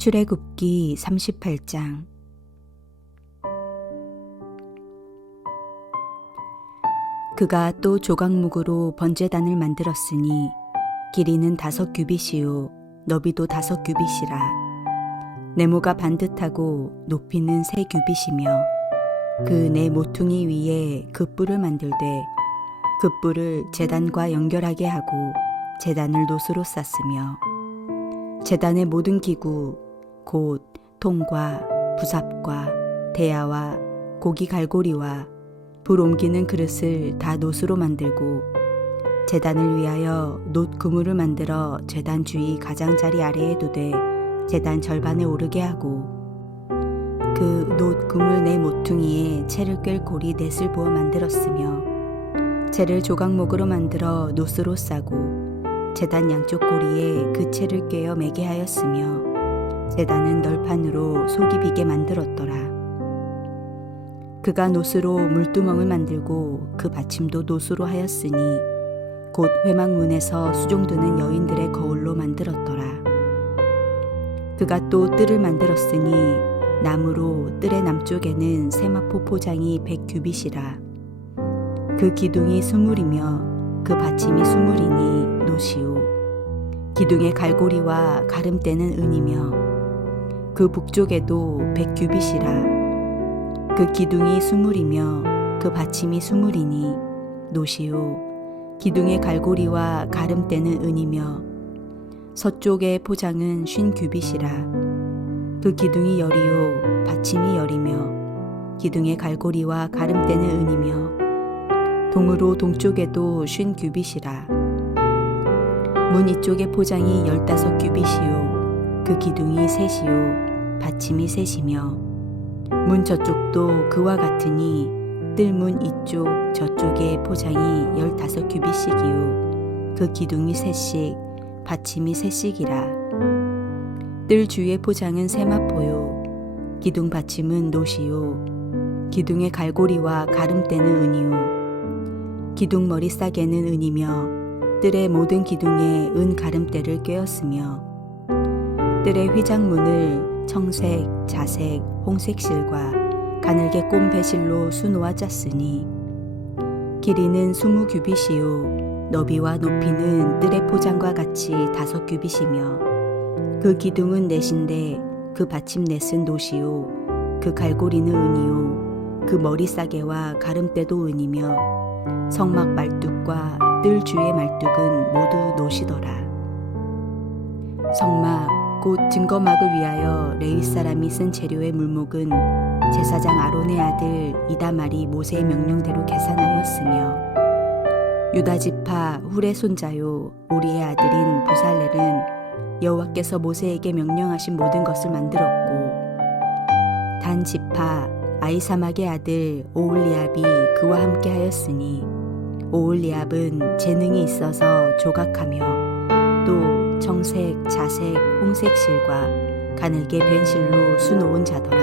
출애굽기 38장. 그가 또 조각목으로 번제단을 만들었으니 길이는 5규빗이요 너비도 5규빗이라. 네모가 반듯하고 높이는 3규빗이며 그 네 모퉁이 위에 그 뿔을 만들되 그 뿔을 제단과 연결하게 하고 제단을 노스로 쌌으며 제단의 모든 기구 곧 통과 부삽과 대야와 고기 갈고리와 불 옮기는 그릇을 다 노스로 만들고 제단을 위하여 놋 그물을 만들어 제단 주위 가장자리 아래에 두되 제단 절반에 오르게 하고 그 놋 그물 네 모퉁이에 채를 꿰 고리 넷을 부어 만들었으며 채를 조각목으로 만들어 노스로 싸고 제단 양쪽 고리에 그 채를 꿰어 매게 하였으며 제단은 널판으로 속이 비게 만들었더라. 그가 노스로 물두멍을 만들고 그 받침도 노스로 하였으니 곧 회막문에서 수종드는 여인들의 거울로 만들었더라. 그가 또 뜰을 만들었으니 나무로 뜰의 남쪽에는 세마포 포장이 100규빗이라. 그 기둥이 20이며 그 받침이 20이니 노시오. 기둥의 갈고리와 가름대는 은이며 그 북쪽에도 100규빗이라. 그 기둥이 20이며 그 받침이 20이니 노시오. 기둥의 갈고리와 가름대는 은이며 서쪽의 포장은 50규빗이라. 그 기둥이 열이요 받침이 열이며 기둥의 갈고리와 가름대는 은이며 동으로 동쪽에도 50규빗이라. 문 이쪽의 포장이 15규빗이요 그 기둥이 셋이요 받침이 셋이며 문 저쪽도 그와 같으니 뜰문 이쪽 저쪽의 포장이 15규빗씩이요 그 기둥이 셋씩 받침이 셋씩이라. 뜰 주위의 포장은 세마포요 기둥 받침은 놋이요 기둥의 갈고리와 가름대는 은이요 기둥 머리 싸개는 은이며 뜰의 모든 기둥에 은 가름대를 꿰었으며 뜰의 휘장문을 청색, 자색, 홍색 실과 가늘게 꼰 배실로 수놓아 짰으니 길이는 20규빗이요 너비와 높이는 뜰의 포장과 같이 5규빗이며 그 기둥은 넷인데 그 받침 넷은 놋이요 그 갈고리는 은이요 그 머리 싸개와 가름대도 은이며 성막 말뚝과 뜰 주의 말뚝은 모두 놋이더라. 성막 곧 증거막을 위하여 레위 사람이 쓴 재료의 물목은 제사장 아론의 아들 이다말이 모세의 명령대로 계산하였으며 유다 지파 훌의 손자요 우리의 아들인 부살렐은 여호와께서 모세에게 명령하신 모든 것을 만들었고 단 지파 아히사막의 아들 오홀리압이 그와 함께 하였으니 오홀리압은 재능이 있어서 조각하며 또 청색, 자색, 홍색 실과 가늘게 벤 실로 수놓은 자더라.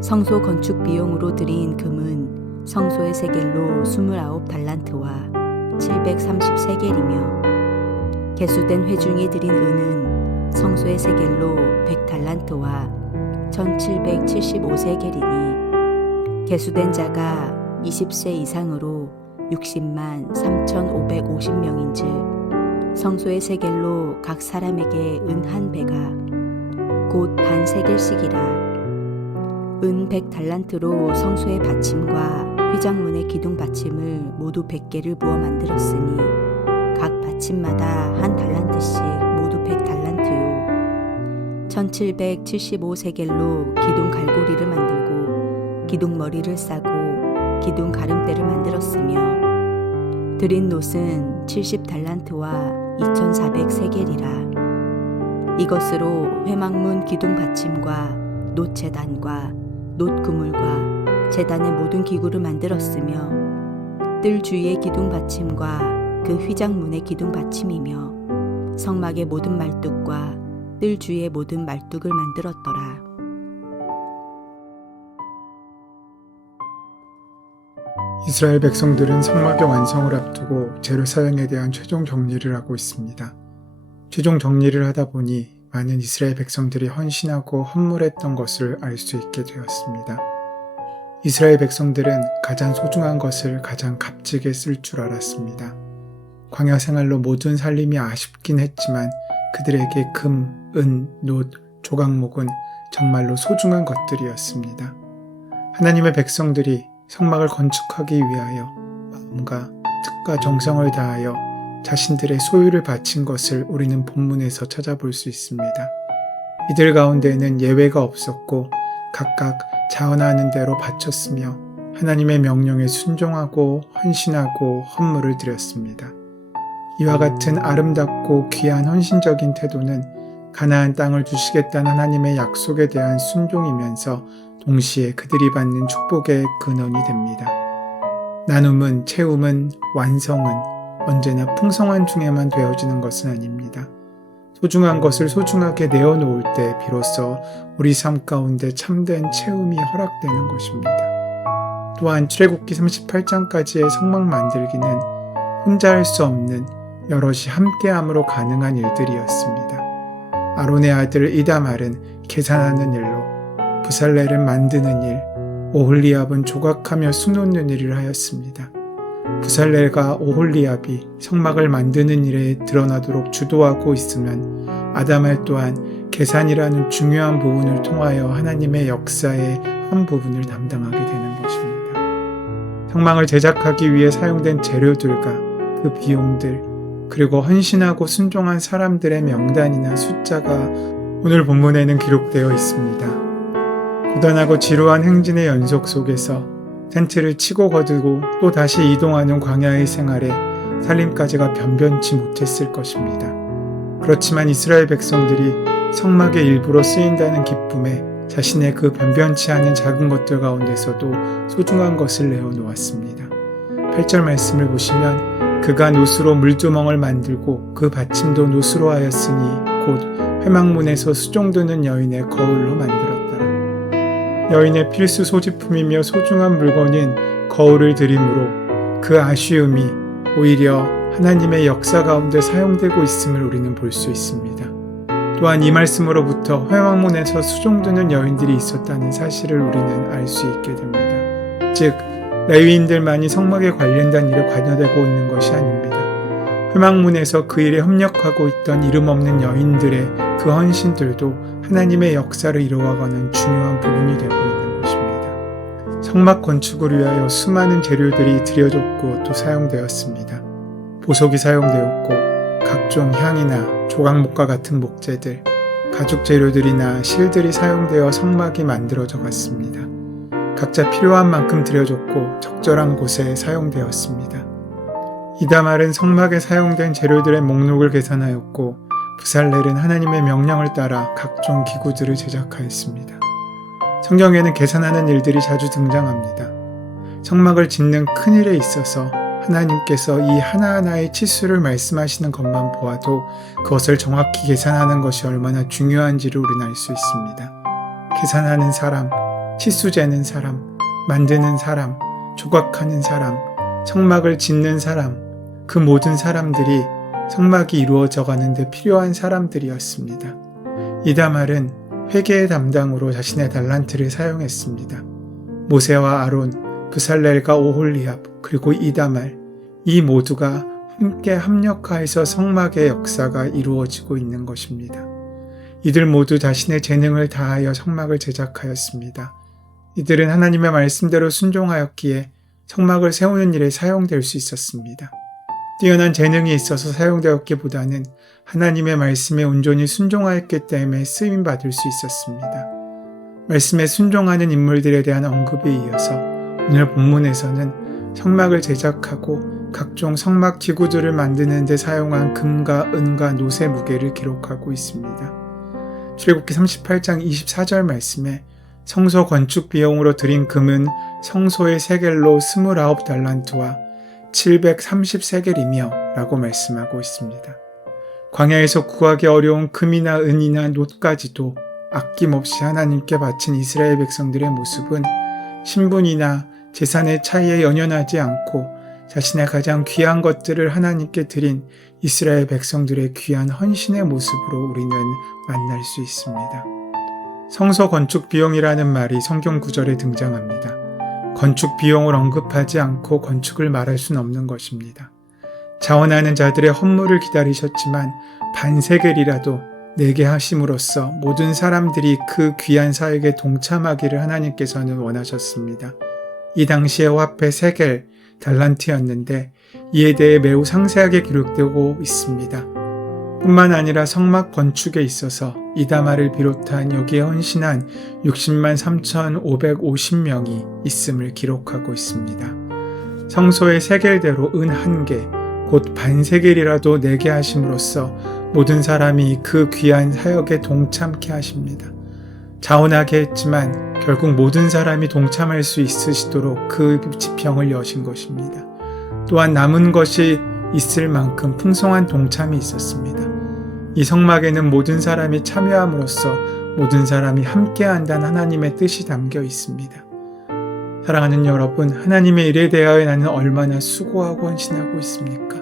성소 건축 비용으로 들인 금은 성소의 세겔로 29달란트와 733겔이며 개수된 회중이 들인 은은 성소의 세겔로 100달란트와 1775세겔이니 개수된 자가 20세 이상으로 60만 3,550명인즉 성소의 세겔로 각 사람에게 은 한 배가 곧 반 세겔씩이라. 은 100달란트로 성소의 받침과 휘장문의 기둥 받침을 모두 100개를 부어 만들었으니 각 받침마다 한 달란트씩 모두 100달란트요 1775세겔로 기둥 갈고리를 만들고 기둥 머리를 싸고 기둥 가름대를 만들었으며 들인 놋은 70달란트와 2400세겔이라. 이것으로 회막문 기둥 받침과 놋 제단과 놋 그물과 제단의 모든 기구를 만들었으며 뜰 주위의 기둥 받침과 그 휘장문의 기둥 받침이며 성막의 모든 말뚝과 뜰 주위의 모든 말뚝을 만들었더라. 이스라엘 백성들은 성막의 완성을 앞두고 재료 사용에 대한 최종 정리를 하고 있습니다. 최종 정리를 하다 보니 많은 이스라엘 백성들이 헌신하고 헌물했던 것을 알 수 있게 되었습니다. 이스라엘 백성들은 가장 소중한 것을 가장 값지게 쓸 줄 알았습니다. 광야 생활로 모든 살림이 아쉽긴 했지만 그들에게 금, 은, 놋, 조각목은 정말로 소중한 것들이었습니다. 하나님의 백성들이 성막을 건축하기 위하여 마음과 뜻과 정성을 다하여 자신들의 소유를 바친 것을 우리는 본문에서 찾아볼 수 있습니다. 이들 가운데에는 예외가 없었고 각각 자원하는 대로 바쳤으며 하나님의 명령에 순종하고 헌신하고 헌물을 드렸습니다. 이와 같은 아름답고 귀한 헌신적인 태도는 가나안 땅을 주시겠다는 하나님의 약속에 대한 순종이면서 동시에 그들이 받는 축복의 근원이 됩니다. 나눔은, 채움은, 완성은 언제나 풍성한 중에만 되어지는 것은 아닙니다. 소중한 것을 소중하게 내어놓을 때 비로소 우리 삶 가운데 참된 채움이 허락되는 것입니다. 또한 출애굽기 38장까지의 성막 만들기는 혼자 할 수 없는 여럿이 함께함으로 가능한 일들이었습니다. 아론의 아들 이다말은 계산하는 일로, 부살렐은 만드는 일, 오홀리압은 조각하며 수놓는 일을 하였습니다. 부살렐과 오홀리압이 성막을 만드는 일에 드러나도록 주도하고 있으면 아다말 또한 계산이라는 중요한 부분을 통하여 하나님의 역사의 한 부분을 담당하게 되는 것입니다. 성막을 제작하기 위해 사용된 재료들과 그 비용들, 그리고 헌신하고 순종한 사람들의 명단이나 숫자가 오늘 본문에는 기록되어 있습니다. 고단하고 지루한 행진의 연속 속에서 텐트를 치고 거두고 또 다시 이동하는 광야의 생활에 살림까지가 변변치 못했을 것입니다. 그렇지만 이스라엘 백성들이 성막의 일부로 쓰인다는 기쁨에 자신의 그 변변치 않은 작은 것들 가운데서도 소중한 것을 내어놓았습니다. 8절 말씀을 보시면 그가 놋으로 물두멍을 만들고 그 받침도 놋으로 하였으니 곧 회막문에서 수종드는 여인의 거울로 만들었더라. 여인의 필수 소지품이며 소중한 물건인 거울을 드림으로 그 아쉬움이 오히려 하나님의 역사 가운데 사용되고 있음을 우리는 볼 수 있습니다. 또한 이 말씀으로부터 회막문에서 수종드는 여인들이 있었다는 사실을 우리는 알 수 있게 됩니다. 즉 레위인들만이 성막에 관련된 일에 관여되고 있는 것이 아닙니다. 회막문에서 그 일에 협력하고 있던 이름 없는 여인들의 그 헌신들도 하나님의 역사를 이루어가는 중요한 부분이 되고 있는 것입니다. 성막 건축을 위하여 수많은 재료들이 들여졌고 또 사용되었습니다. 보석이 사용되었고 각종 향이나 조각목과 같은 목재들, 가죽 재료들이나 실들이 사용되어 성막이 만들어져 갔습니다. 각자 필요한 만큼 들여졌고 적절한 곳에 사용되었습니다. 이다말은 성막에 사용된 재료들의 목록을 계산하였고 부살렐은 하나님의 명령을 따라 각종 기구들을 제작하였습니다. 성경에는 계산하는 일들이 자주 등장합니다. 성막을 짓는 큰 일에 있어서 하나님께서 이 하나하나의 치수를 말씀하시는 것만 보아도 그것을 정확히 계산하는 것이 얼마나 중요한지를 우리는 알 수 있습니다. 계산하는 사람, 치수 재는 사람, 만드는 사람, 조각하는 사람, 성막을 짓는 사람, 그 모든 사람들이 성막이 이루어져 가는데 필요한 사람들이었습니다. 이다말은 회계의 담당으로 자신의 달란트를 사용했습니다. 모세와 아론, 부살렐과 오홀리압, 그리고 이다말, 이 모두가 함께 합력하여서 성막의 역사가 이루어지고 있는 것입니다. 이들 모두 자신의 재능을 다하여 성막을 제작하였습니다. 이들은 하나님의 말씀대로 순종하였기에 성막을 세우는 일에 사용될 수 있었습니다. 뛰어난 재능이 있어서 사용되었기보다는 하나님의 말씀에 온전히 순종하였기 때문에 쓰임받을 수 있었습니다. 말씀에 순종하는 인물들에 대한 언급에 이어서 오늘 본문에서는 성막을 제작하고 각종 성막 기구들을 만드는 데 사용한 금과 은과 놋의 무게를 기록하고 있습니다. 출애굽기 38장 24절 말씀에 성소 건축 비용으로 들인 금은 성소의 세겔로 29달란트와 730세겔이며 라고 말씀하고 있습니다. 광야에서 구하기 어려운 금이나 은이나 놋까지도 아낌없이 하나님께 바친 이스라엘 백성들의 모습은 신분이나 재산의 차이에 연연하지 않고 자신의 가장 귀한 것들을 하나님께 드린 이스라엘 백성들의 귀한 헌신의 모습으로 우리는 만날 수 있습니다. 성소 건축 비용이라는 말이 성경 구절에 등장합니다. 건축 비용을 언급하지 않고 건축을 말할 수는 없는 것입니다. 자원하는 자들의 헌물을 기다리셨지만 반세겔이라도 내게 하심으로써 모든 사람들이 그 귀한 사역에 동참하기를 하나님께서는 원하셨습니다. 이 당시의 화폐 세겔, 달란트였는데 이에 대해 매우 상세하게 기록되고 있습니다. 뿐만 아니라 성막 건축에 있어서 이다말을 비롯한 여기에 헌신한 60만 3,550명이 있음을 기록하고 있습니다. 성소의 세겔대로 은 1개, 곧 반세겔이라도 내게 하심으로써 모든 사람이 그 귀한 사역에 동참케 하십니다. 자원하게 했지만 결국 모든 사람이 동참할 수 있으시도록 그 지평을 여신 것입니다. 또한 남은 것이 있을 만큼 풍성한 동참이 있었습니다. 이 성막에는 모든 사람이 참여함으로써 모든 사람이 함께한다는 하나님의 뜻이 담겨 있습니다. 사랑하는 여러분, 하나님의 일에 대하여 나는 얼마나 수고하고 헌신하고 있습니까?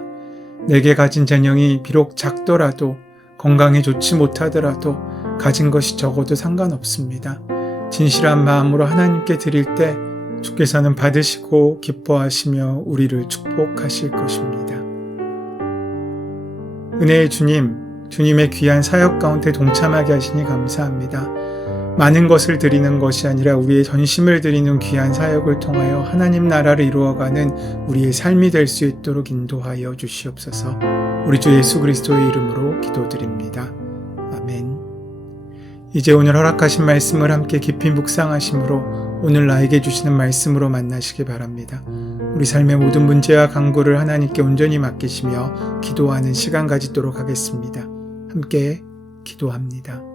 내게 가진 재능이 비록 작더라도, 건강이 좋지 못하더라도 가진 것이 적어도 상관없습니다. 진실한 마음으로 하나님께 드릴 때 주께서는 받으시고 기뻐하시며 우리를 축복하실 것입니다. 은혜의 주님, 주님의 귀한 사역 가운데 동참하게 하시니 감사합니다. 많은 것을 드리는 것이 아니라 우리의 전심을 드리는 귀한 사역을 통하여 하나님 나라를 이루어가는 우리의 삶이 될 수 있도록 인도하여 주시옵소서. 우리 주 예수 그리스도의 이름으로 기도드립니다. 아멘. 이제 오늘 허락하신 말씀을 함께 깊이 묵상하심으로 오늘 나에게 주시는 말씀으로 만나시기 바랍니다. 우리 삶의 모든 문제와 간구를 하나님께 온전히 맡기시며 기도하는 시간 가지도록 하겠습니다. 함께 기도합니다.